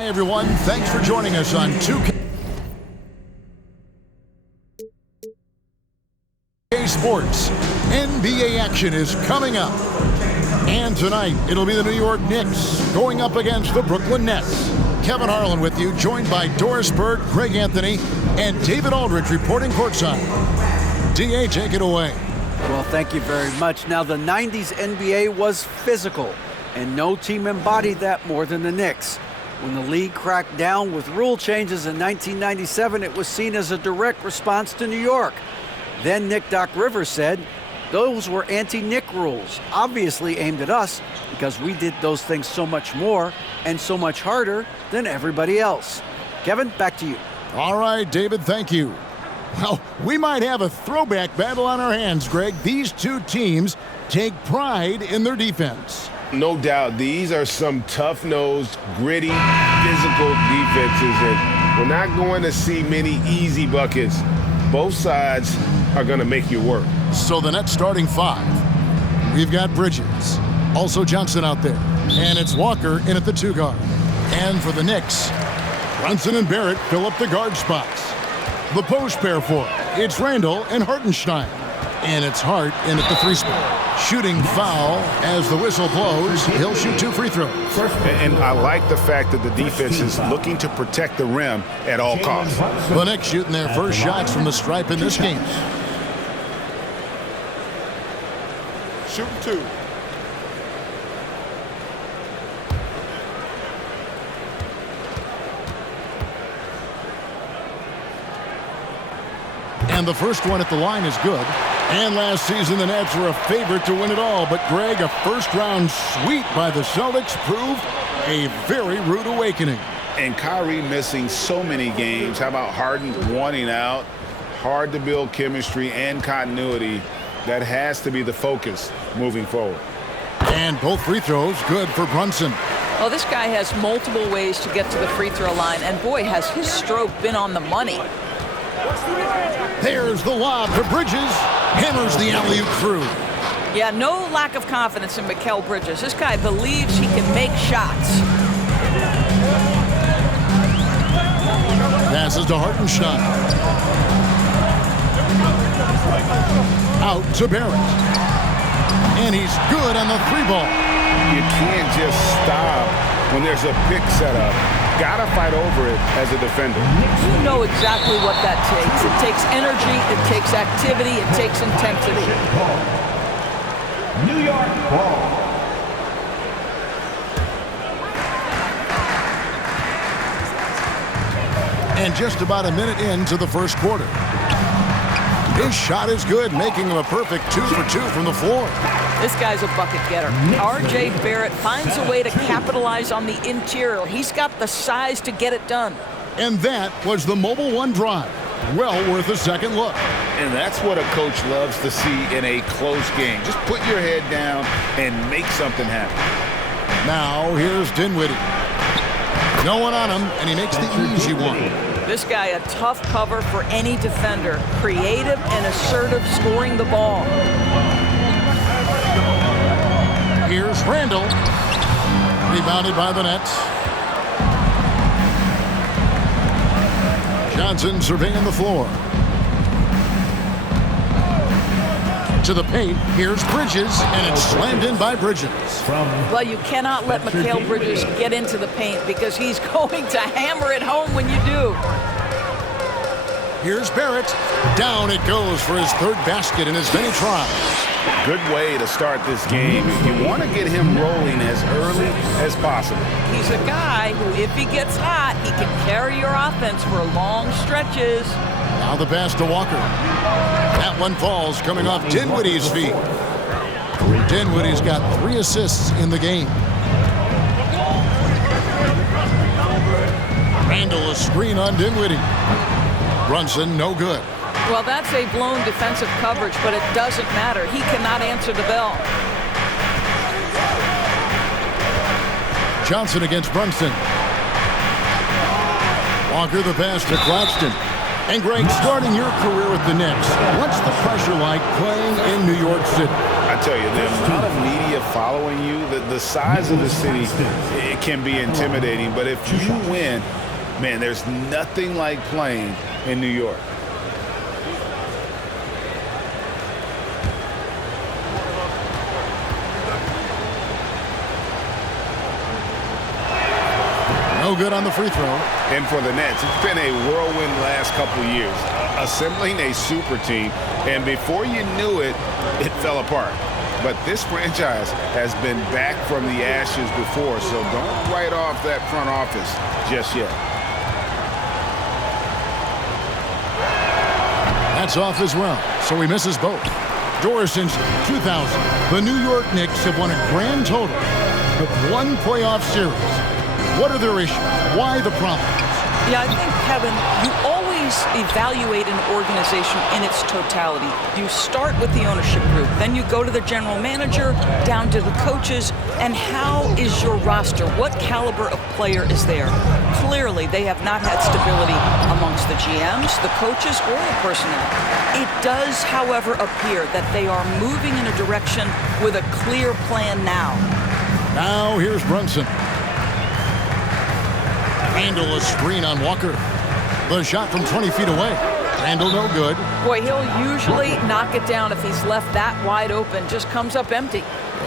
Hi everyone, thanks for joining us on 2K Sports. NBA action is coming up. And tonight, it'll be the New York Knicks going up against the Brooklyn Nets. Kevin Harlan with you, joined by Doris Bird, Greg Anthony, and David Aldridge reporting courtside. DA, take it away. Well, thank you very much. Now, the 90s NBA was physical, and no team embodied that more than the Knicks. When the league cracked down with rule changes in 1997, it was seen as a direct response to New York. Then Nick Doc Rivers said, those were anti-Nick rules, obviously aimed at us because we did those things so much more and so much harder than everybody else. Kevin, back to you. All right, David, thank you. Well, we might have a throwback battle on our hands, Greg. These two teams take pride in their defense. No doubt, these are some tough-nosed, gritty, physical defenses, and we're not going to see many easy buckets. Both sides are going to make you work. So the Nets starting five. We've got Bridges, also Johnson out there, and it's Walker in at the two guard. And for the Knicks, Brunson and Barrett fill up the guard spots. The post pair for it, it's Randall and Hartenstein. And it's Hart in at the three spot. Shooting foul as the whistle blows. He'll shoot two free throws. And I like the fact that the defense is looking to protect the rim at all costs. The Knicks shooting their first shots from the stripe in this game. Shooting two. And the first one at the line is good. And last season, the Nets were a favorite to win it all. But, Greg, a first-round sweep by the Celtics proved a very rude awakening. And Kyrie missing so many games. How about Harden wanting out? Hard to build chemistry and continuity. That has to be the focus moving forward. And both free throws good for Brunson. Well, this guy has multiple ways to get to the free throw line. And, boy, has his stroke been on the money. There's the lob to Bridges. Hammers the alley-oop through. Yeah, no lack of confidence in Mikal Bridges. This guy believes he can make shots. Passes to Hartenstein. Out to Barrett. And he's good on the three ball. You can't just stop when there's a pick set up. Gotta fight over it as a defender. You know exactly what that takes. It takes energy, it takes activity, it takes intensity. New York ball. And just about a minute into the first quarter. His shot is good, making him a perfect 2 for 2 from the floor. This guy's a bucket getter. R.J. Barrett finds a way to capitalize on the interior. He's got the size to get it done. And that was the Mobile One drive. Well worth a second look. And that's what a coach loves to see in a close game. Just put your head down and make something happen. Now here's Dinwiddie. No one on him, and he makes the easy one. This guy a tough cover for any defender. Creative and assertive scoring the ball. Here's Randall. Rebounded by the Nets. Johnson surveying the floor. To the paint. Here's Bridges, and it's slammed in by Bridges. Well, you cannot let Mikal Bridges get into the paint because he's going to hammer it home when you do. Here's Barrett. Down it goes for his third basket in as many tries. Good way to start this game. You want to get him rolling as early as possible. He's a guy who, if he gets hot, he can carry your offense for long stretches. Now the pass to Walker. That one falls coming off Dinwiddie's feet. Dinwiddie's got 3 assists in the game. Randall a screen on Dinwiddie. Brunson no good. Well, that's a blown defensive coverage, but it doesn't matter. He cannot answer the bell. Johnson against Brunson. Walker the pass to Claxton. And Greg, starting your career with the Knicks, what's the pressure like playing in New York City? I I tell you, the amount of media following you, the size of the city, it can be intimidating. But if you win, man, there's nothing like playing in New York. No good on the free throw. And for the Nets, it's been a whirlwind last couple years, assembling a super team, and before you knew it, it fell apart. But this franchise has been back from the ashes before, so don't write off that front office just yet. That's off as well, so he misses both. Doris, since 2000, the New York Knicks have won a grand total of 1 playoff series. What are their issues? Why the problems? Yeah, I think, Kevin, you always evaluate an organization in its totality. You start with the ownership group, then you go to the general manager, down to the coaches, and how is your roster? What caliber of player is there? Clearly, they have not had stability amongst the GMs, the coaches, or the personnel. It does, however, appear that they are moving in a direction with a clear plan now. Now here's Brunson. Randall a screen on Walker. The shot from 20 feet away. Randall no good. Boy, he'll usually knock it down if he's left that wide open. Just comes up empty.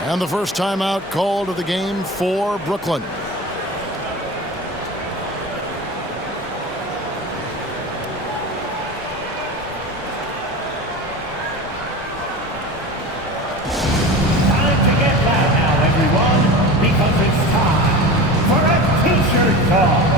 And the first timeout called of the game for Brooklyn. Time to get loud now, everyone, because it's time for a t-shirt talk.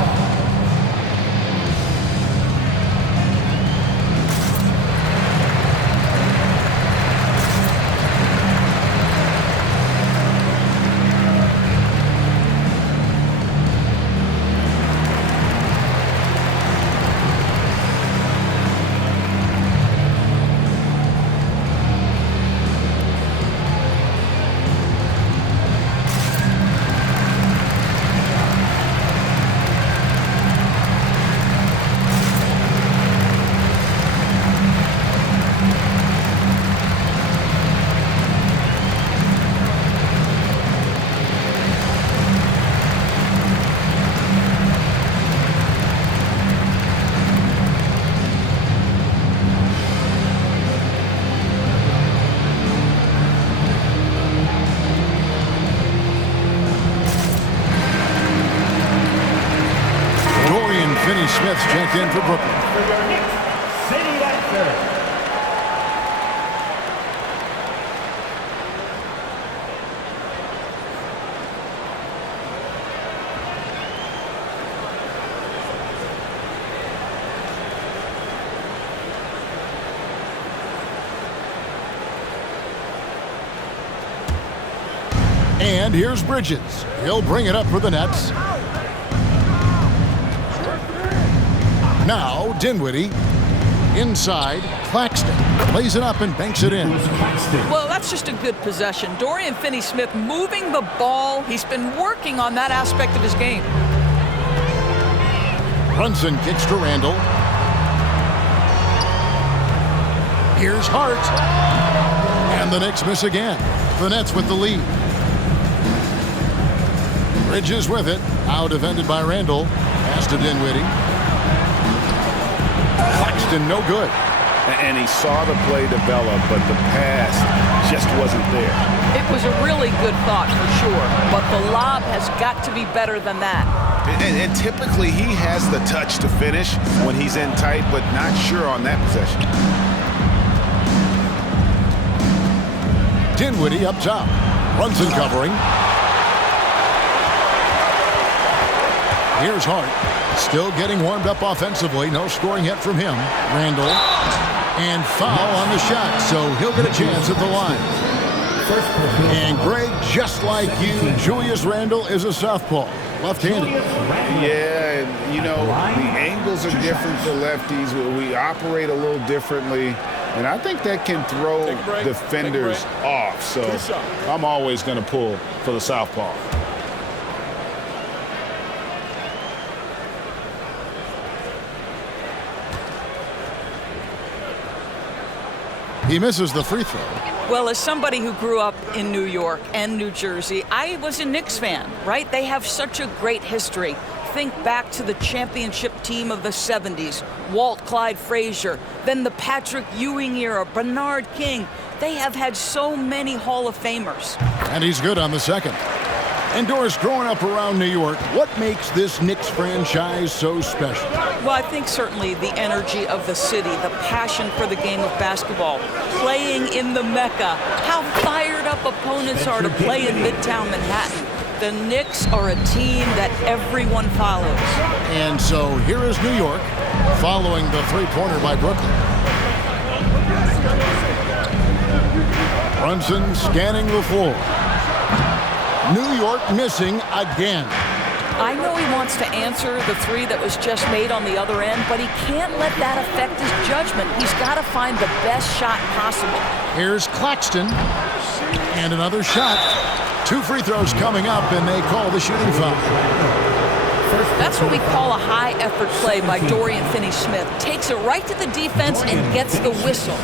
Finney-Smith's checked in for Brooklyn. For your Knicks City Answer. And here's Bridges. He'll bring it up for the Nets. Now Dinwiddie. Inside, Claxton plays it up and banks it in. Well, that's just a good possession. Dorian Finney-Smith moving the ball. He's been working on that aspect of his game. Brunson kicks to Randall. Here's Hart. And the Knicks miss again. The Nets with the lead. Bridges with it. Now defended by Randall. Pass to Dinwiddie. Claxton no good. And he saw the play develop, but the pass just wasn't there. It was a really good thought for sure, but the lob has got to be better than that. And typically he has the touch to finish when he's in tight, but not sure on that possession. Dinwiddie up top. Brunson covering. Here's Hart. Still getting warmed up offensively. No scoring yet from him. Randall. And foul on the shot, so he'll get a chance at the line. And Greg, just like you, Julius Randle is a southpaw. Left-handed. Yeah, and you know, the angles are different for lefties. We operate a little differently. And I think that can throw defenders off. So I'm always going to pull for the southpaw. He misses the free throw. Well, as somebody who grew up in New York and New Jersey, I was a Knicks fan, right? They have such a great history. Think back to the championship team of the 70s, Walt Clyde Frazier, then the Patrick Ewing era, Bernard King. They have had so many Hall of Famers. And he's good on the second. And Doris, growing up around New York, what makes this Knicks franchise so special? Well, I think certainly the energy of the city, the passion for the game of basketball, playing in the Mecca, how fired up opponents are to play in Midtown Manhattan. The Knicks are a team that everyone follows. And so here is New York following the three-pointer by Brooklyn. Brunson scanning the floor. New York missing again. I know he wants to answer the three that was just made on the other end, but he can't let that affect his judgment. He's got to find the best shot possible. Here's Claxton. And another shot. 2 free throws coming up, and they call the shooting foul. That's what we call a high-effort play by Dorian Finney-Smith. Takes it right to the defense and gets the whistle.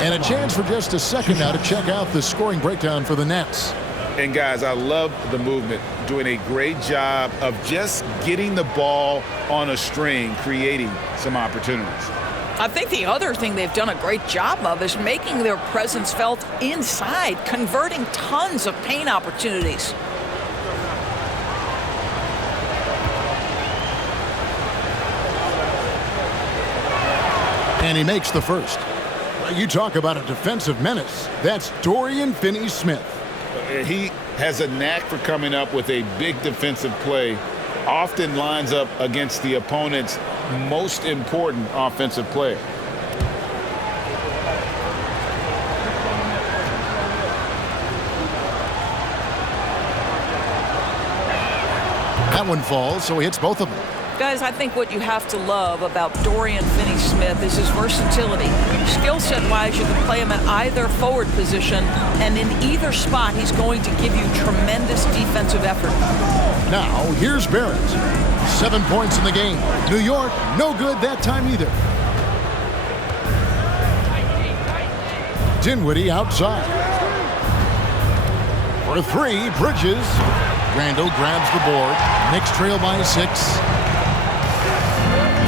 And a chance for just a second now to check out the scoring breakdown for the Nets. And guys, I love the movement, doing a great job of just getting the ball on a string, creating some opportunities. I think the other thing they've done a great job of is making their presence felt inside, converting tons of paint opportunities. And he makes the first. You talk about a defensive menace. That's Dorian Finney-Smith. He has a knack for coming up with a big defensive play, often lines up against the opponent's most important offensive player. That one falls, so he hits both of them. Guys, I think what you have to love about Dorian Finney-Smith is his versatility. Skill set-wise, you can play him at either forward position, and in either spot, he's going to give you tremendous defensive effort. Now, here's Barrett. 7 points in the game. New York, no good that time either. Dinwiddie outside. For 3, Bridges. Randall grabs the board. Knicks trail by 6.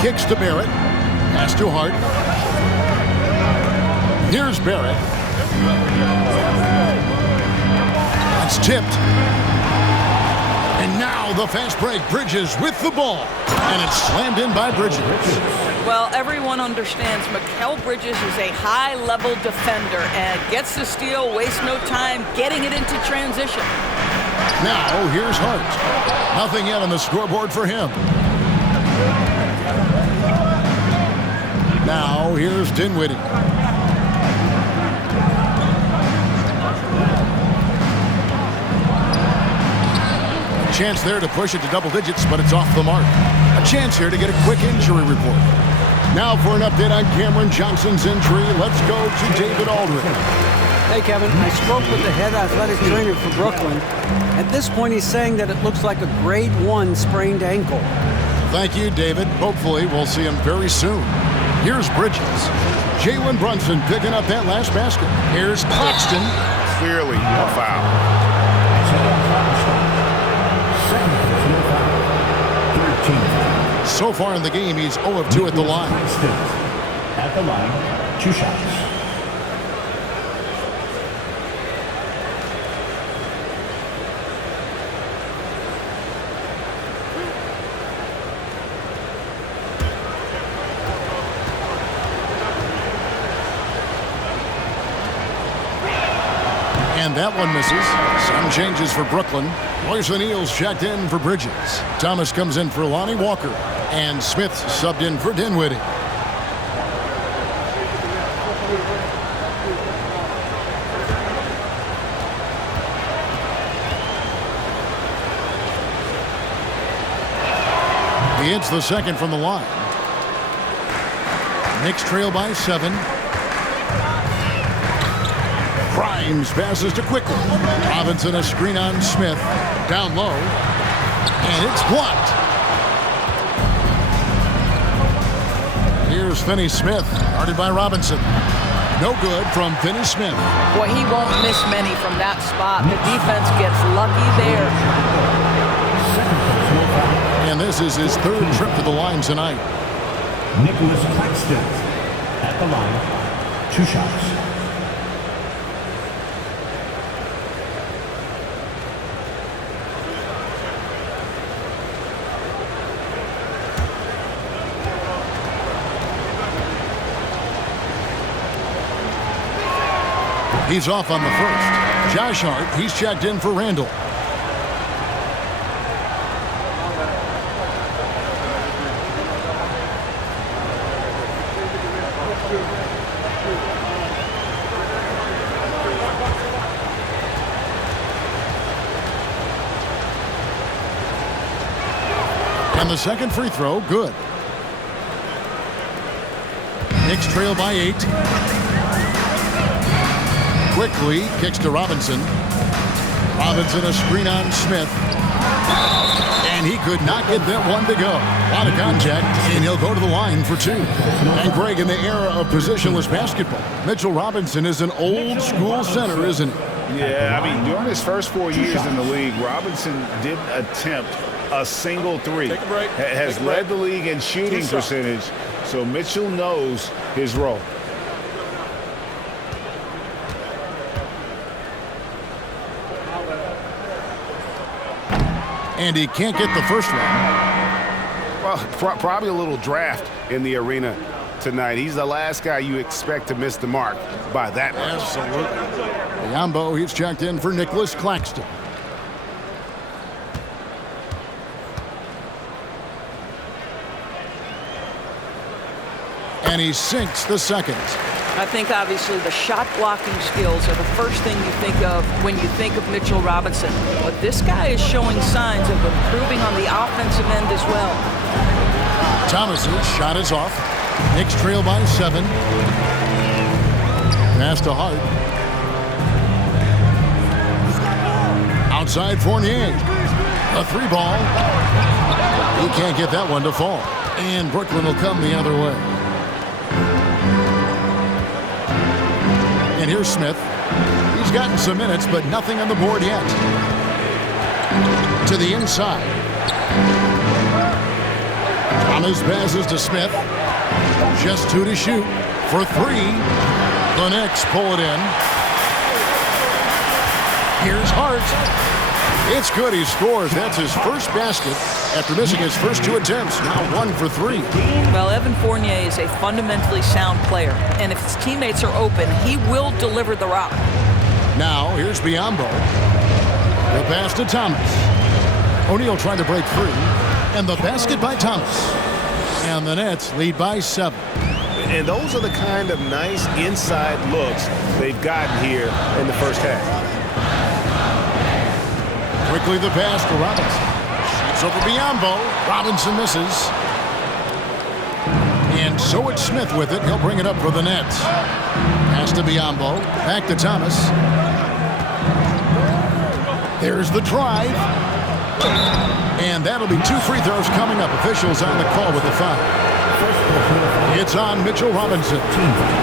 Kicks to Barrett. Pass to Hart. Here's Barrett. That's tipped. And now the fast break. Bridges with the ball. And it's slammed in by Bridges. Well, everyone understands Mikal Bridges is a high-level defender and gets the steal, wastes no time getting it into transition. Now here's Hart. Nothing yet on the scoreboard for him. Now here's Dinwiddie. A chance there to push it to double digits, but it's off the mark. A chance here to get a quick injury report. Now for an update on Cameron Johnson's injury, let's go to David Aldridge. Hey, Kevin, I spoke with the head athletic trainer for Brooklyn. At this point, he's saying that it looks like a grade 1 sprained ankle. Thank you, David. Hopefully, we'll see him very soon. Here's Bridges. Jalen Brunson picking up that last basket. Here's Claxton. Clearly a foul. So far in the game, he's 0 of 2 at the line. At the line, 2 shots. And that one misses. Some changes for Brooklyn. Royce O'Neal's checked in for Bridges. Thomas comes in for Lonnie Walker. And Smith subbed in for Dinwiddie. He hits the second from the line. Knicks trail by 7. Grimes passes to Quickly. Robinson a screen on Smith. Down low. And it's blocked. Here's Finney-Smith, guarded by Robinson. No good from Finney Smith. Boy, he won't miss many from that spot. The defense gets lucky there. And this is his third trip to the line tonight. Nicholas Claxton at the line. 2 shots. He's off on the first. Josh Hart, he's checked in for Randall. And the second free throw, good. Knicks trail by 8. Quickly kicks to Robinson. Robinson a screen on Smith. And he could not get that one to go. A lot of contact, and he'll go to the line for 2. And Greg, in the era of positionless basketball, Mitchell Robinson is an old school center, isn't he? Yeah, I mean, during his first 4 years in the league, Robinson didn't attempt a single three. Has led the league in shooting percentage, so Mitchell knows his role. And he can't get the first one. Well, probably a little draft in the arena tonight. He's the last guy you expect to miss the mark by that much. Absolutely. Biyombo, he's checked in for Nicholas Claxton. And he sinks the second. I think obviously the shot blocking skills are the first thing you think of when you think of Mitchell Robinson. But this guy is showing signs of improving on the offensive end as well. Thomas's shot is off. Knicks trail by 7. Pass to Hart. Outside Fournier. A 3-ball. He can't get that one to fall. And Brooklyn will come the other way. And here's Smith. He's gotten some minutes, but nothing on the board yet. To the inside. Thomas passes to Smith. Just 2 to shoot. For 3. The Knicks pull it in. Here's Hart. It's good. He scores. That's his first basket after missing his first 2 attempts. Now 1 for 3. Well, Evan Fournier is a fundamentally sound player, and if his teammates are open, he will deliver the rock. Now here's Biyombo. The pass to Thomas. O'Neal trying to break free, and the basket by Thomas. And the Nets lead by 7. And those are the kind of nice inside looks they've gotten here in the first half. Quickly the pass to Robinson. Shoots over Biyombo. Robinson misses. And so it's Smith with it. He'll bring it up for the Nets. Pass to Biyombo. Back to Thomas. There's the drive. And that'll be 2 free throws coming up. Officials on the call with the foul. It's on Mitchell Robinson.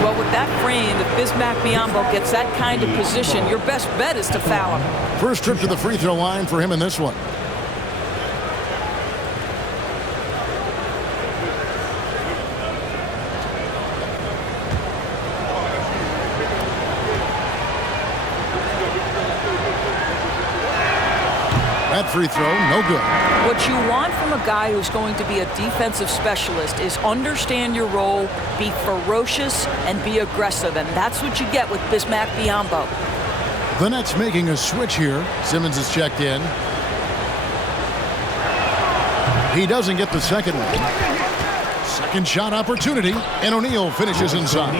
Well, with that frame, if Bismack Biyombo gets that kind of position, your best bet is to foul him. First trip to the free throw line for him in this one. That free throw, no good. What you want from a guy who's going to be a defensive specialist is understand your role, be ferocious, and be aggressive. And that's what you get with Bismack Biyombo. The Nets making a switch here. Simmons is checked in. He doesn't get the second one. Second shot opportunity, and O'Neal finishes inside.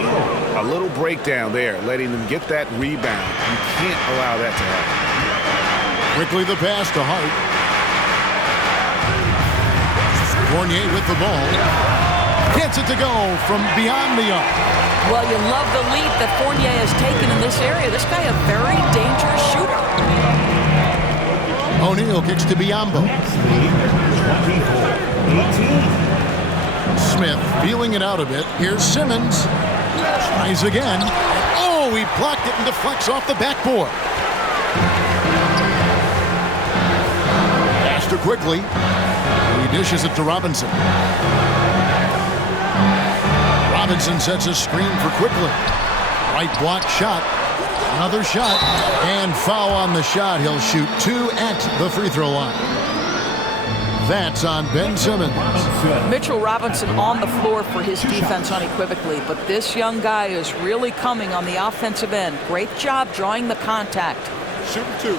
A little breakdown there, letting them get that rebound. You can't allow that to happen. Quickly the pass to Hart. Fournier with the ball. Gets it to go from beyond the arc. Well, you love the lead that Fournier has taken in this area. This guy a very dangerous shooter. O'Neal kicks to Biyombo. 24-18. Smith feeling it out a bit. Here's Simmons. Tries again. Oh, he blocked it and deflects off the backboard. Faster quickly. He dishes it to Robinson. Robinson sets a screen for Quickly. Right block shot. Another shot. And foul on the shot. He'll shoot 2 at the free throw line. That's on Ben Simmons. Mitchell Robinson on the floor for his defense unequivocally, but this young guy is really coming on the offensive end. Great job drawing the contact. Shooting 2.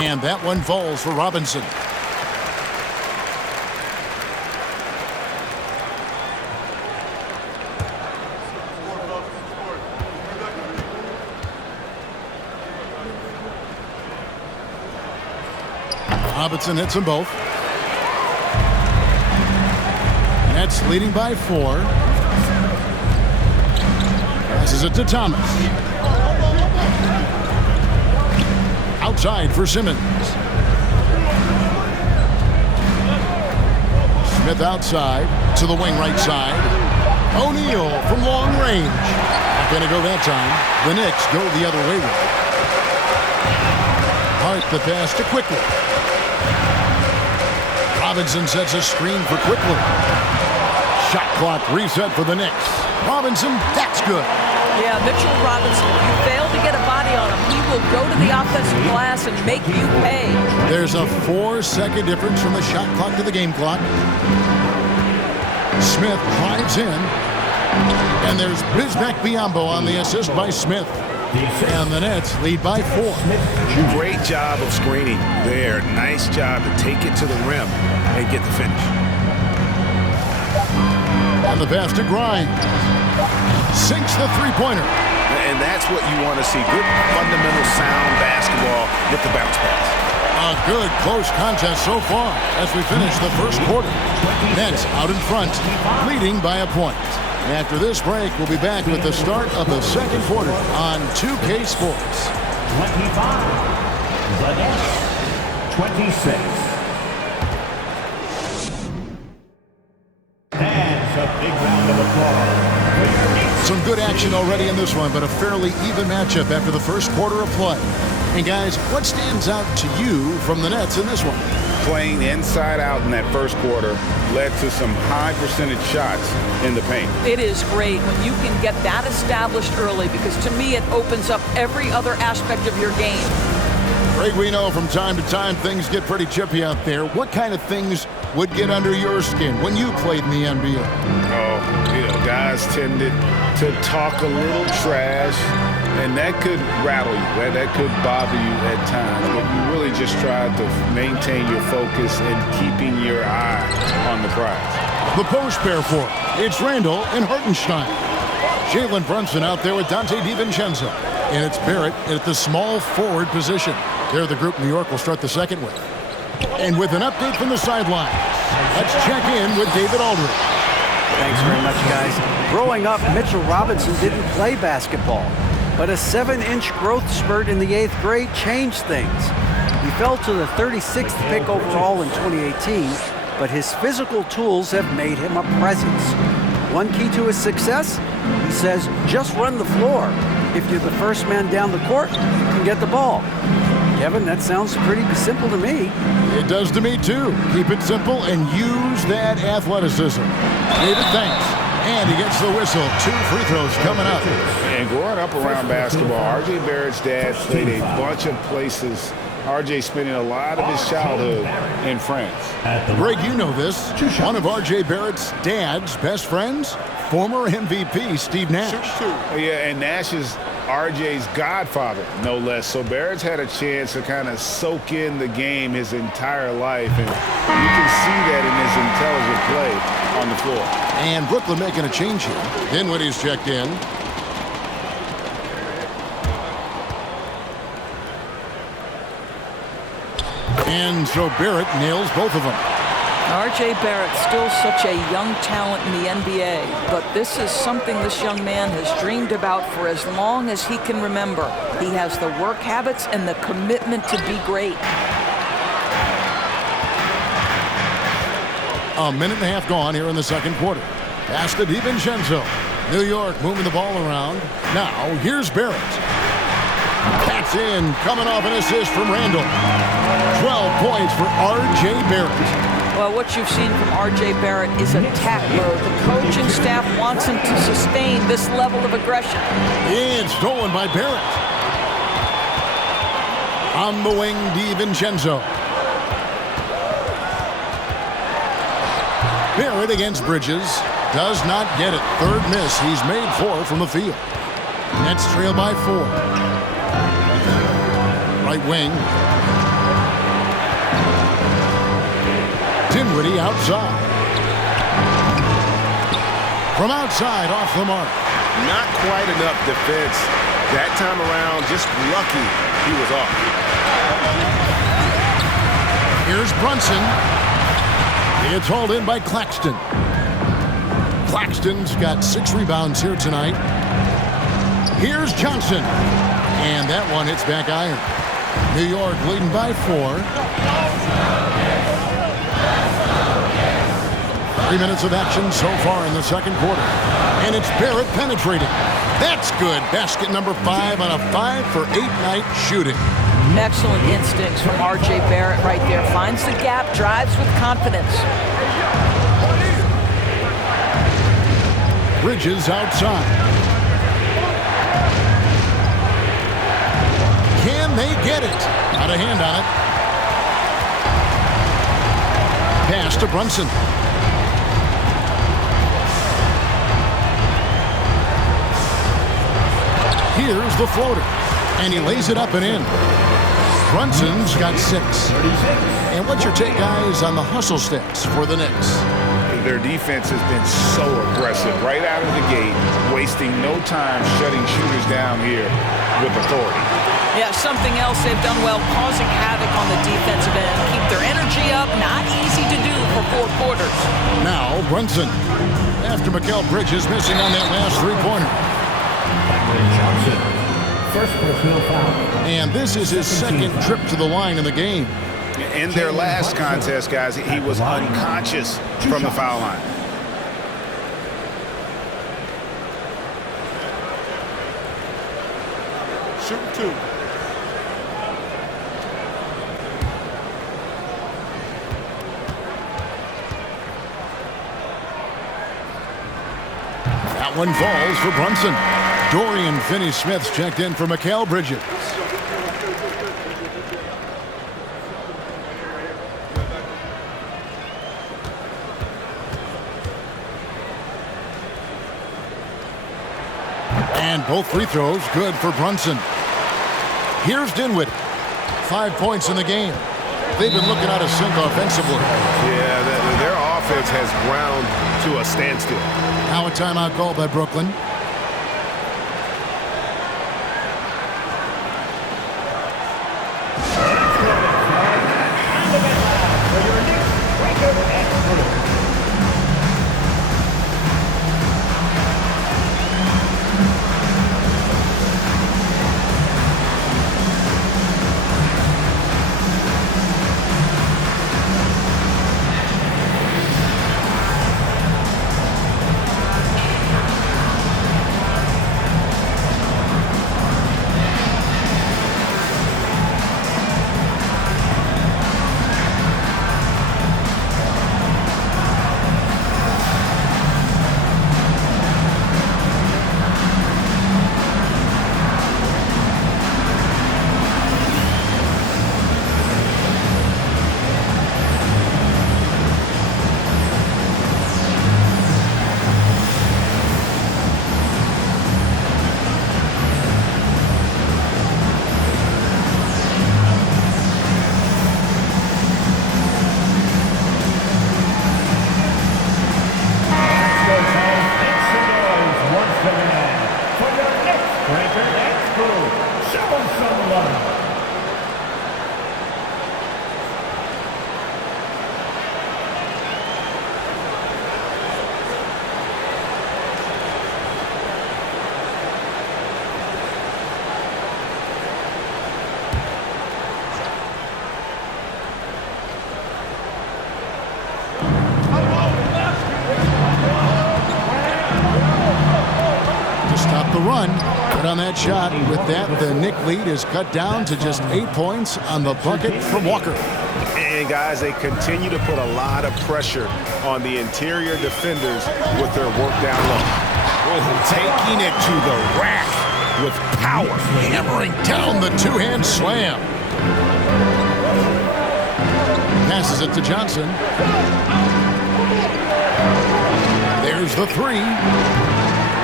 And that one falls for Robinson. Robinson hits them both. Nets leading by 4. Passes it to Thomas. Outside for Simmons. Smith outside to the wing right side. O'Neal from long range. Not going to go that time. The Knicks go the other way with it. Hart the pass to Quickly. Robinson sets a screen for Quickly. Shot clock reset for the Knicks. Robinson, that's good. Yeah, Mitchell Robinson, if you fail to get a body on him, he will go to the offensive glass and make you pay. There's a 4-second difference from the shot clock to the game clock. Smith drives in. And there's Bismack Biyombo on the assist by Smith. And the Nets lead by 4. Great job of screening there. Nice job to take it to the rim and get the finish. And the pass to Grimes. Sinks the three-pointer. And that's what you want to see. Good fundamental sound basketball with the bounce pass. A good close contest so far as we finish the first quarter. Nets out in front, leading by a point. After this break, we'll be back with the start of the second quarter on 2K Sports. 25. The Nets. 26. That's a big round of applause. Some good action already in this one, but a fairly even matchup after the first quarter of play. And guys, what stands out to you from the Nets in this one? Playing inside out in that first quarter led to some high percentage shots in the paint. It is great when you can get that established early, because to me it opens up every other aspect of your game. Greg, we know from time to time things get pretty chippy out there. What kind of things would get under your skin when you played in the NBA? Oh, guys tended to talk a little trash, and that could rattle you. That could bother you at times. But you really just tried to maintain your focus and keeping your eye on the prize. The post pair for it. It's Randall and Hartenstein. Jalen Brunson out there with Dante DiVincenzo. And it's Barrett at the small forward position. They're the group New York will start the second with. And with an update from the sidelines, let's check in with David Aldridge. Thanks very much, guys. Growing up, Mitchell Robinson didn't play basketball, but a 7-inch growth spurt in the 8th grade changed things. He fell to the 36th pick overall in 2018, but his physical tools have made him a presence. One key to his success, he says, just run the floor. If you're the first man down the court, you can get the ball. Kevin, that sounds pretty simple to me. It does to me, too. Keep it simple and use that athleticism. David, thanks. And he gets the whistle. 2 free throws coming up. And growing up around basketball, R.J. Barrett's dad played a bunch of places. R.J. spending a lot of his childhood in France. Greg, you know this. One of R.J. Barrett's dad's best friends, former MVP Steve Nash. Yeah, and Nash is R.J.'s godfather, no less. So Barrett's had a chance to kind of soak in the game his entire life, and you can see that in his intelligent play on the floor. And Brooklyn making a change here. Dinwiddie's checked in. And so Barrett nails both of them. R.J. Barrett, still such a young talent in the NBA, but this is something this young man has dreamed about for as long as he can remember. He has the work habits and the commitment to be great. A minute and a half gone here in the second quarter. Pass to DiVincenzo. New York moving the ball around. Now, here's Barrett. That's in, coming off an assist from Randall. 12 points for R.J. Barrett. Well, what you've seen from R.J. Barrett is attack mode. The coach and staff wants him to sustain this level of aggression. It's stolen by Barrett. On the wing, DiVincenzo. Barrett against Bridges. Does not get it. Third miss. He's made 4 from the field. Nets trail by 4. Right wing. Dinwiddie outside. From outside, off the mark. Not quite enough defense. That time around, just lucky he was off. Here's Brunson. It's hauled in by Claxton. Claxton's got 6 rebounds here tonight. Here's Johnson. And that one hits back iron. New York leading by 4. 3 minutes of action so far in the second quarter. And it's Barrett penetrating. That's good. Basket number 5 on a 5-for-8 night shooting. Excellent instincts from R.J. Barrett right there. Finds the gap, drives with confidence. Bridges outside. Can they get it? Got a hand on it. Pass to Brunson. Here's the floater. And he lays it up and in. Brunson's got 6. And what's your take, guys, on the hustle stats for the Knicks? Their defense has been so aggressive right out of the gate, wasting no time shutting shooters down here with authority. Yeah, something else they've done well, causing havoc on the defensive end. Keep their energy up, not easy to do for 4 quarters. Now Brunson, after Mikal Bridges missing on that last 3-pointer. Johnson, first personal foul. And this is his second trip to the line in the game. In their last contest, guys, he was unconscious from the foul line. Shoot 2. That one falls for Brunson. Dorian Finney-Smith's checked in for Mikal Bridges. And both free throws good for Brunson. Here's Dinwiddie. 5 points in the game. They've been looking out of sync offensively. Yeah, their offense has ground to a standstill. Now a timeout called by Brooklyn. run. But on that shot, with that, the Knick lead is cut down to just 8 points on the bucket from Walker. And guys, they continue to put a lot of pressure on the interior defenders with their work down low. Taking it to the rack with power. Hammering down the two-hand slam. Passes it to Johnson. There's the three.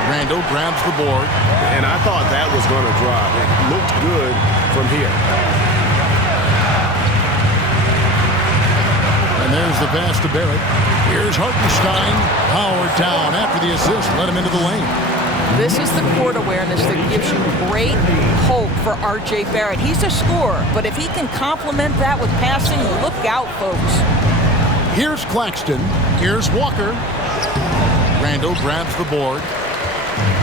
Randall grabs the board. And I thought that was going to drop. It looked good from here. And there's the pass to Barrett. Here's Hartenstein. Powered down after the assist. Let him into the lane. This is the court awareness that gives you great hope for R.J. Barrett. He's a scorer, but if he can complement that with passing, look out, folks. Here's Claxton. Here's Walker. Randall grabs the board.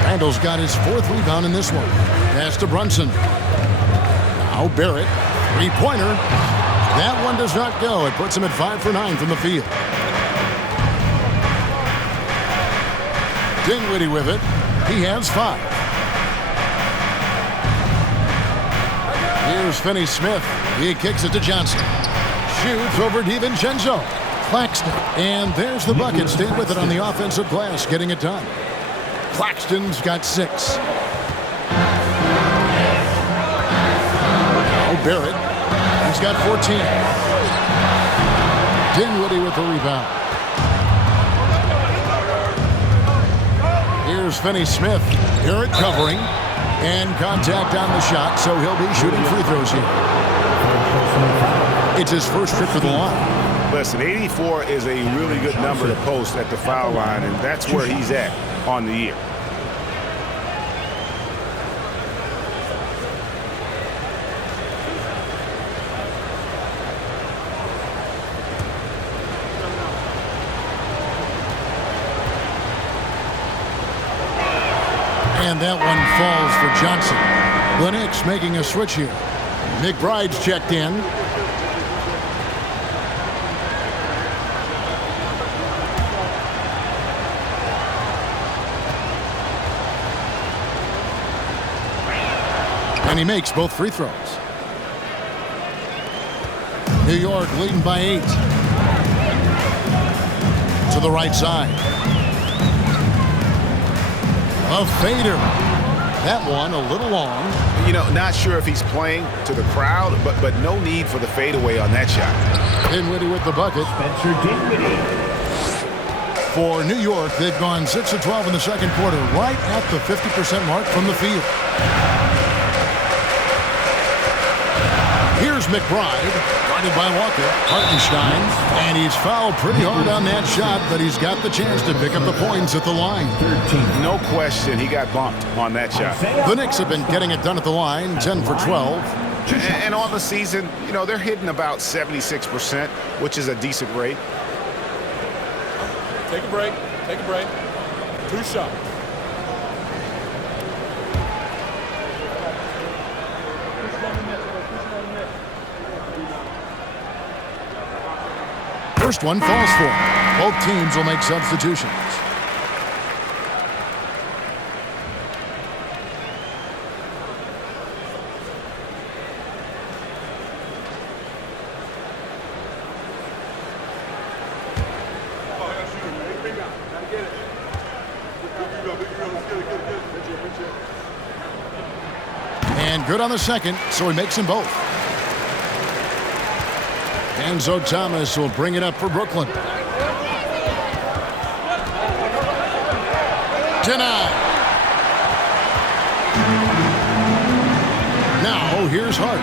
Randall's got his 4th rebound in this one. Pass to Brunson. Now Barrett. Three-pointer. That one does not go. It puts him at 5 for 9 from the field. Dinwiddie with it. He has 5. Here's Finney-Smith. He kicks it to Johnson. Shoots over DiVincenzo. Claxton. And there's the bucket. Stay with it on the offensive glass, getting it done. Claxton's got 6. Now Barrett. He's got 14. Dinwiddie with the rebound. Here's Finney-Smith. Barrett covering. And contact on the shot, so he'll be shooting free throws here. It's his first trip to the line. Listen, 84 is a really good number to post at the foul line, and that's where he's at on the year. And that one falls for Johnson. The Knicks making a switch here. McBride's checked in. And he makes both free throws. New York leading by 8. To the right side. A fader. That one a little long. You know, not sure if he's playing to the crowd, but no need for the fadeaway on that shot. Dinwiddie with the bucket. Spencer Dinwiddie. For New York, they've gone 6 of 12 in the second quarter, right at the 50% mark from the field. Here's McBride, guarded by Walker. Hartenstein, and he's fouled pretty hard on that shot, but he's got the chance to pick up the points at the line. 13. No question he got bumped on that shot. The Knicks have been getting it done at the line, 10 for 12. And on the season, you know, they're hitting about 76%, which is a decent rate. Take a break. Take a break. 2 shots. First one falls for him. Both teams will make substitutions. And good on the second, so he makes them both. Enzo Thomas will bring it up for Brooklyn. Denied. Now here's Hart.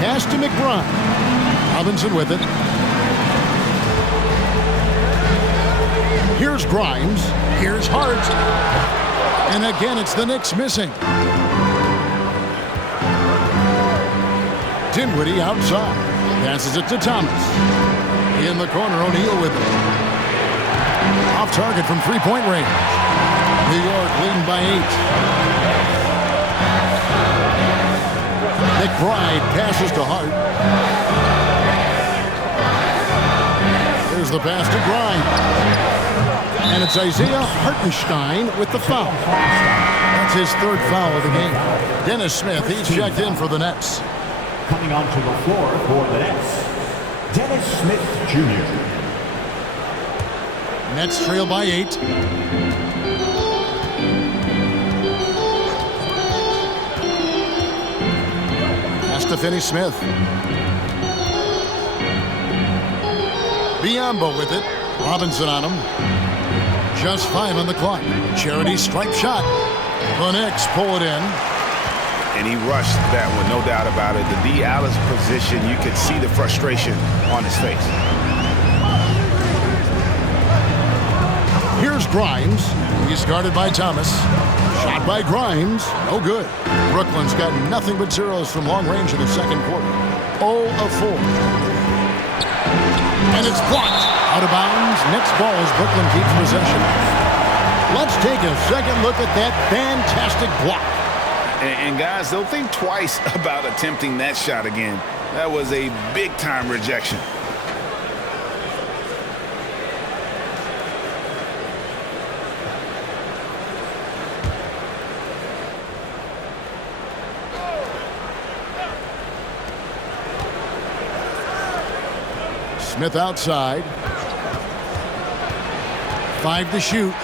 Pass to McBride. Robinson with it. Here's Grimes. Here's Hart. And again, it's the Knicks missing. Dinwiddie outside. Passes it to Thomas. In the corner, O'Neal with it. Off target from three-point range. New York leading by 8. McBride passes to Hart. There's the pass to Grimes. And it's Isaiah Hartenstein with the foul. That's his third foul of the game. Dennis Smith, he's checked in for the Nets. Coming onto the floor for the Nets, Dennis Smith Jr. Nets trail by 8. Has to finish Smith. Biyombo with it. Robinson on him. Just 5 on the clock. Charity stripe shot. The Knicks pull it in. And he rushed that one, no doubt about it. The D. Alice position, you could see the frustration on his face. Here's Grimes. He's guarded by Thomas. Shot by Grimes. No good. Brooklyn's got nothing but zeros from long range in the second quarter. 0 of 4. And it's blocked. Out of bounds. Knicks ball as Brooklyn keeps possession. Let's take a second look at that fantastic block. And guys, don't think twice about attempting that shot again. That was a big-time rejection. Smith outside. 5 to shoot.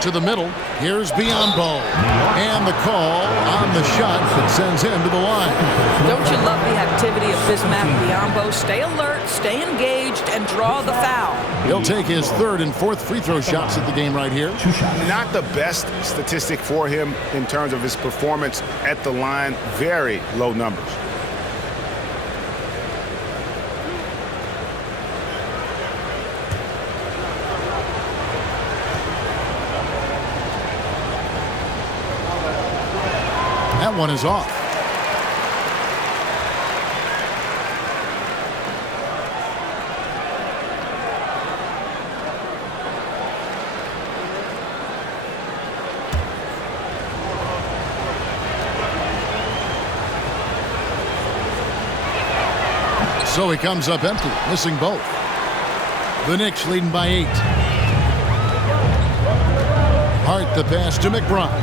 To the middle. Here's Biyombo. And the call on the shot that sends him to the line. Don't you love the activity of Bismack Biyombo? Stay alert, stay engaged, and draw the foul. He'll take his 3rd and 4th free throw shots at the game right here. Not the best statistic for him in terms of his performance at the line. Very low numbers. That one is off. So he comes up empty, missing both. The Knicks leading by 8. Hart the pass to McBride.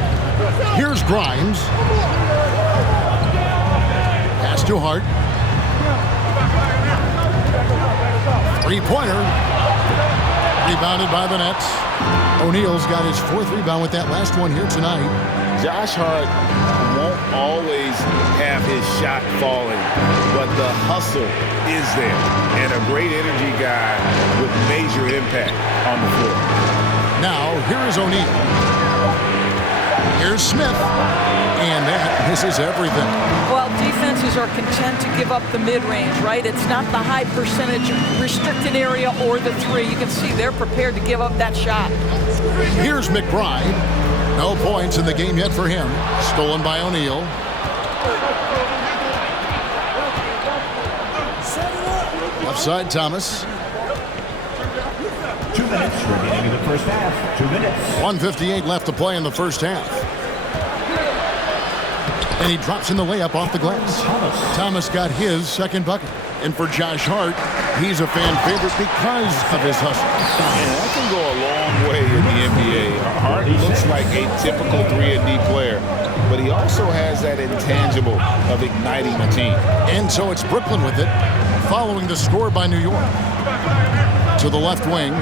Here's Grimes. Pass to Hart. 3-pointer. Rebounded by the Nets. O'Neal's got his 4th rebound with that last one here tonight. Josh Hart won't always have his shot falling, but the hustle is there. And a great energy guy with major impact on the floor. Now, here is O'Neal. Here's Smith, and that misses everything. Well, defenses are content to give up the mid-range, right? It's not the high percentage restricted area or the 3. You can see they're prepared to give up that shot. Here's McBride. No points in the game yet for him. Stolen by O'Neal. Left side, Thomas. 2 minutes remaining in the first half. 2 minutes. 1:58 left to play in the first half. And he drops in the layup off the glass. Thomas got his 2nd bucket. And for Josh Hart, he's a fan favorite because of his hustle. And that can go a long way in the NBA. Hart looks like a typical 3-and-D player, but he also has that intangible of igniting the team. And so it's Brooklyn with it, following the score by New York. To the left wing.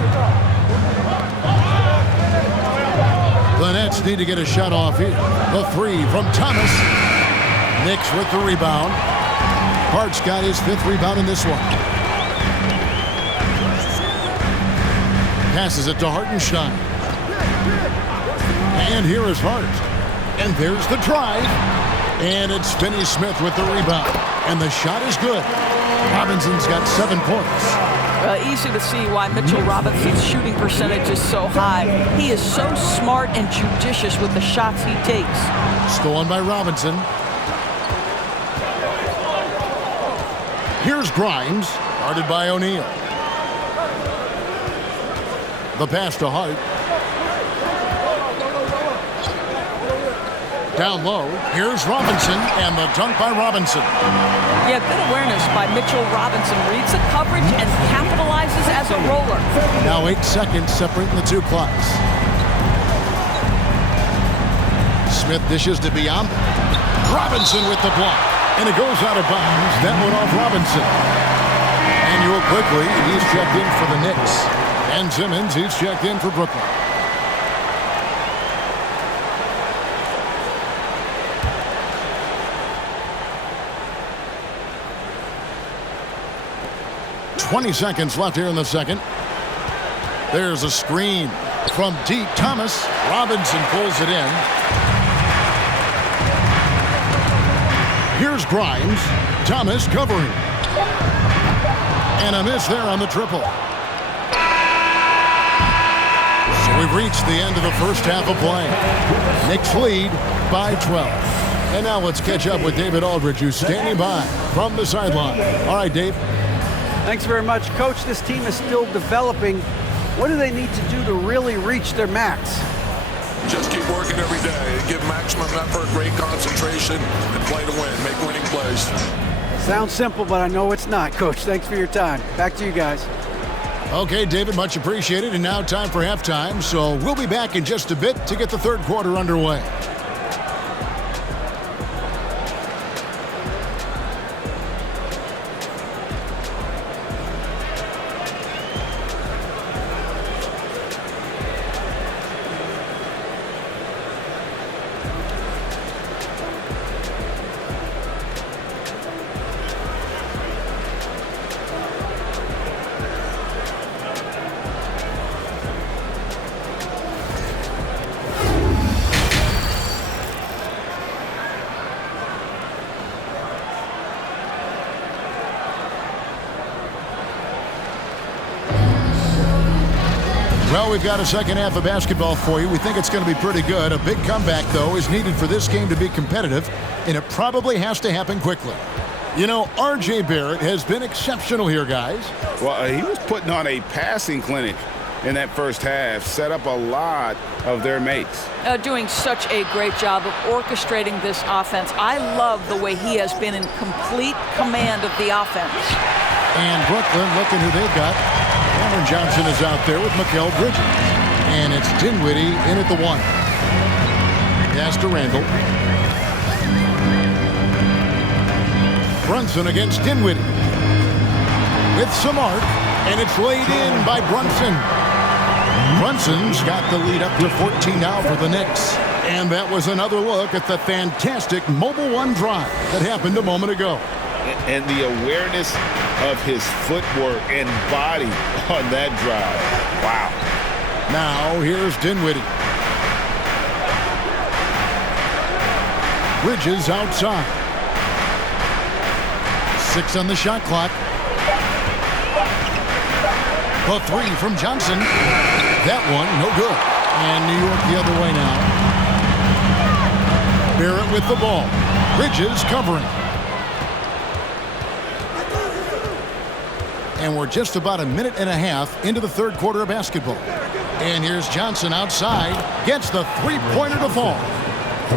The Nets need to get a shot off here. The 3 from Thomas. Knicks with the rebound. Hart's got his 5th rebound in this one. Passes it to Hartenstein. And here is Hart. And there's the drive. And it's Finney-Smith with the rebound. And the shot is good. Robinson's got 7 points. Easy to see why Mitchell Robinson's shooting percentage is so high. He is so smart and judicious with the shots he takes. Stolen by Robinson. Here's Grimes, guarded by O'Neal. The pass to Hart. Down low, here's Robinson, and the dunk by Robinson. Yeah, good awareness by Mitchell Robinson. Reads the coverage and capitalizes as a roller. Now 8 seconds separating the 2 clocks. Smith dishes to Biombo. Robinson with the block. And it goes out of bounds. That one off Robinson. Manuel quickly, he's checked in for the Knicks. And Simmons, he's checked in for Brooklyn. "20 seconds left here in the second. There's a screen from deep. Thomas. Robinson pulls it in. Here's Grimes. Thomas covering. And a miss there on the triple. So we've reached the end of the first half of play. Knicks lead by 12. And now let's catch up with David Aldridge, who's standing by from the sideline. All right, Dave. Thanks very much, Coach. This team is still developing. What do they need to do to really reach their max? Just keep working every day. Give maximum effort, great concentration, and play to win. Make winning plays. Sounds simple, but I know it's not, Coach. Thanks for your time. Back to you guys. Okay, David, much appreciated. And now time for halftime. So we'll be back in just a bit to get the third quarter underway. Well, we've got a second half of basketball for you. We think it's going to be pretty good. A big comeback, though, is needed for this game to be competitive, and it probably has to happen quickly. You know, R.J. Barrett has been exceptional here, guys. Well, he was putting on a passing clinic in that first half, set up a lot of their mates. Doing such a great job of orchestrating this offense. I love the way he has been in complete command of the offense. And Brooklyn, looking who they've got. Cameron Johnson is out there with Mikal Bridges. And it's Dinwiddie in at the 1. Pass to Randall. Brunson against Dinwiddie. With some arc. And it's laid in by Brunson. Brunson's got the lead up to 14 now for the Knicks. And that was another look at the fantastic Mobile One drive that happened a moment ago. And the awareness of his footwork and body on that drive. Wow. Now here's Dinwiddie. Bridges outside. 6 on the shot clock. A 3 from Johnson. That one, no good. And New York the other way now. Barrett with the ball. Bridges covering. And we're just about a minute and a half into the third quarter of basketball. And here's Johnson outside. Gets the three-pointer to fall.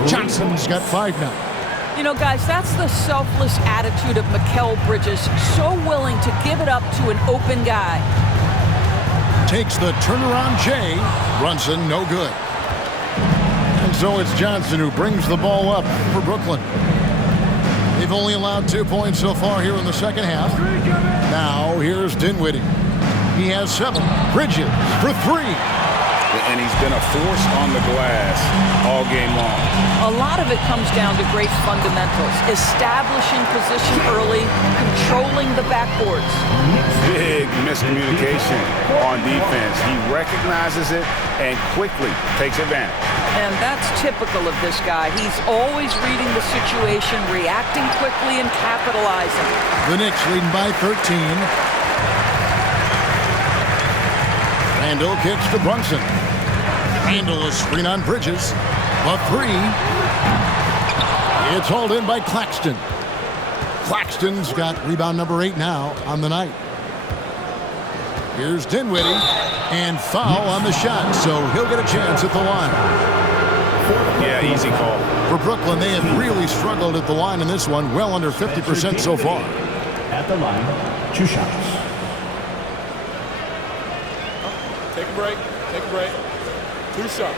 Johnson's got 5 now. You know, guys, that's the selfless attitude of Mikal Bridges. So willing to give it up to an open guy. Takes the turnaround J. Brunson, no good. And so it's Johnson who brings the ball up for Brooklyn. They've only allowed 2 points so far here in the second half. Now here's Dinwiddie. He has 7. Bridges for 3. And he's been a force on the glass all game long. A lot of it comes down to great fundamentals. Establishing position early, controlling the backboards. Big miscommunication on defense. He recognizes it and quickly takes advantage. And that's typical of this guy. He's always reading the situation, reacting quickly, and capitalizing. The Knicks leading by 13. Randall kicks to Brunson. Randall is screen on Bridges. A 3. It's hauled in by Claxton. Claxton's got rebound number 8 now on the night. Here's Dinwiddie. And foul on the shot, so he'll get a chance at the line. Yeah, easy call. For Brooklyn, they have really struggled at the line in this one, well under 50% so far. At the line, 2 shots. Take a break. Take a break. 2 shots.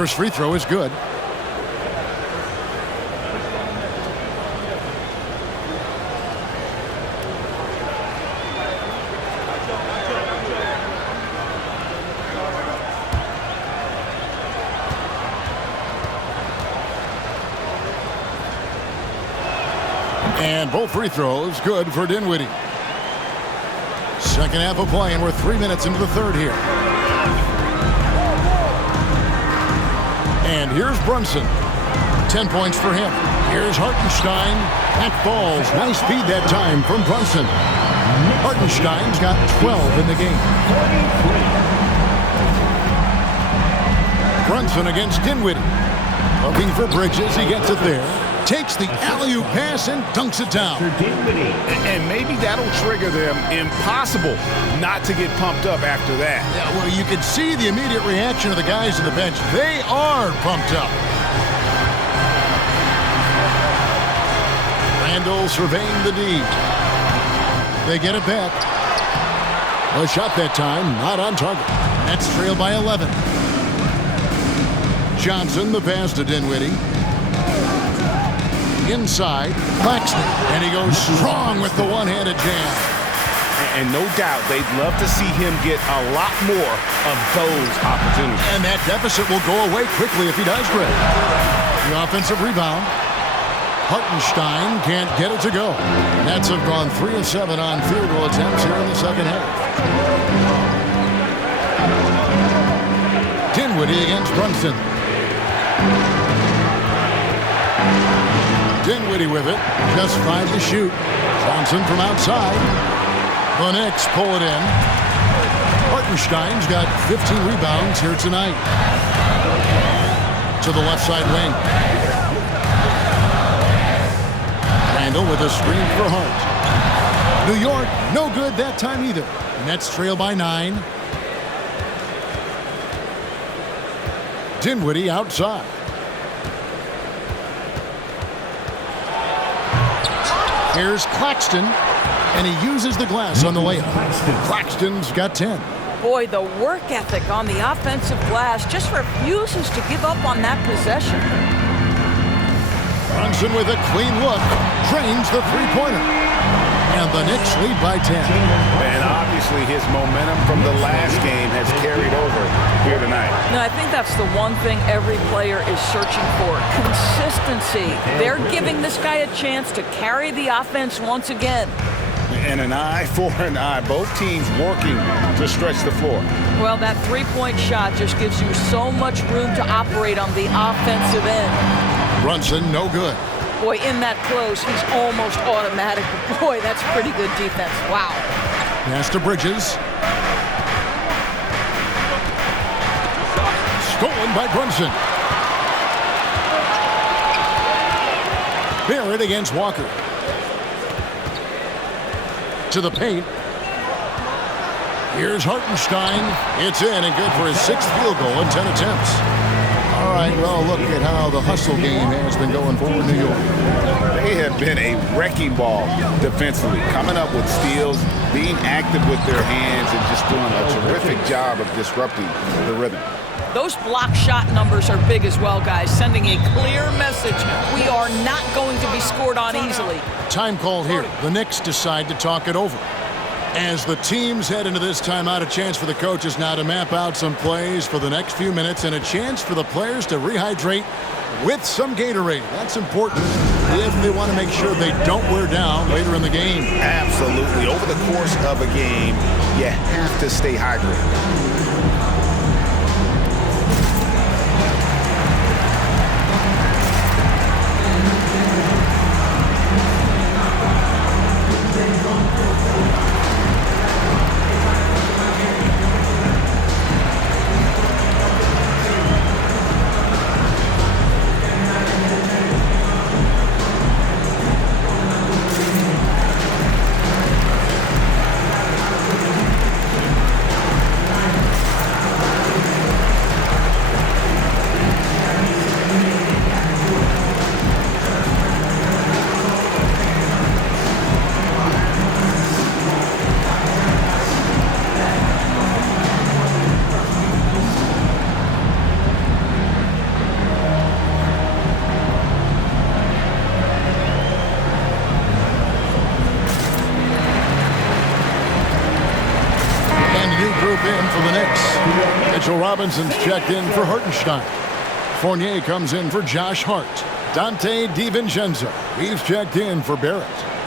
First free throw is good. And both free throws good for Dinwiddie. Second half of play, and we're 3 minutes into the third here. And here's Brunson. 10 points for him. Here's Hartenstein. That falls. Nice feed that time from Brunson. Hartenstein's got 12 in the game. Brunson against Dinwiddie. Looking for Bridges. He gets it there. Takes the alley-oop pass and dunks it down. And maybe that'll trigger them. Impossible not to get pumped up after that. Yeah, well, you can see the immediate reaction of the guys on the bench. They are pumped up. Randall surveying the D. They get it back. A shot that time, not on target. Nets trail by 11. Johnson, the pass to Dinwiddie. Inside, Claxton, and he goes strong with the one-handed jam. And no doubt they'd love to see him get a lot more of those opportunities. And that deficit will go away quickly if he does, Greg. The offensive rebound. Hartenstein can't get it to go. Nets have gone 3 of 7 on field goal attempts here in the second half. Dinwiddie against Brunson. Dinwiddie with it. Just 5 to shoot. Johnson from outside. The Knicks pull it in. Hartenstein's got 15 rebounds here tonight. To the left side wing. Randall with a screen for Hart. New York, no good that time either. Nets trail by 9. Dinwiddie outside. Here's Claxton, and he uses the glass on the layup. Claxton's got 10. Boy, the work ethic on the offensive glass just refuses to give up on that possession. Brunson with a clean look, drains the three-pointer. And the Knicks lead by 10. And obviously his momentum from the last game has carried over here tonight. No, I think that's the one thing every player is searching for. Consistency. They're giving this guy a chance to carry the offense once again. And an eye for an eye. Both teams working to stretch the floor. Well, that three-point shot just gives you so much room to operate on the offensive end. Brunson, no good. Boy, in that close, he's almost automatic. But boy, that's pretty good defense. Wow. Pass to Bridges. Stolen by Brunson. Barrett against Walker. To the paint. Here's Hartenstein. It's in and good for his 6th field goal in 10 attempts. All right, well, look at how the hustle game has been going for New York. They have been a wrecking ball defensively, coming up with steals, being active with their hands, and just doing a terrific job of disrupting the rhythm. Those block shot numbers are big as well, guys, sending a clear message. We are not going to be scored on easily. Time called here. The Knicks decide to talk it over. As the teams head into this timeout, a chance for the coaches now to map out some plays for the next few minutes and a chance for the players to rehydrate with some Gatorade. That's important if they want to make sure they don't wear down later in the game. Absolutely. Over the course of a game, you have to stay hydrated. 7th in for the Knicks. Mitchell Robinson's checked in for Hartenstein. Fournier comes in for Josh Hart. Dante DiVincenzo, he's checked in for Barrett.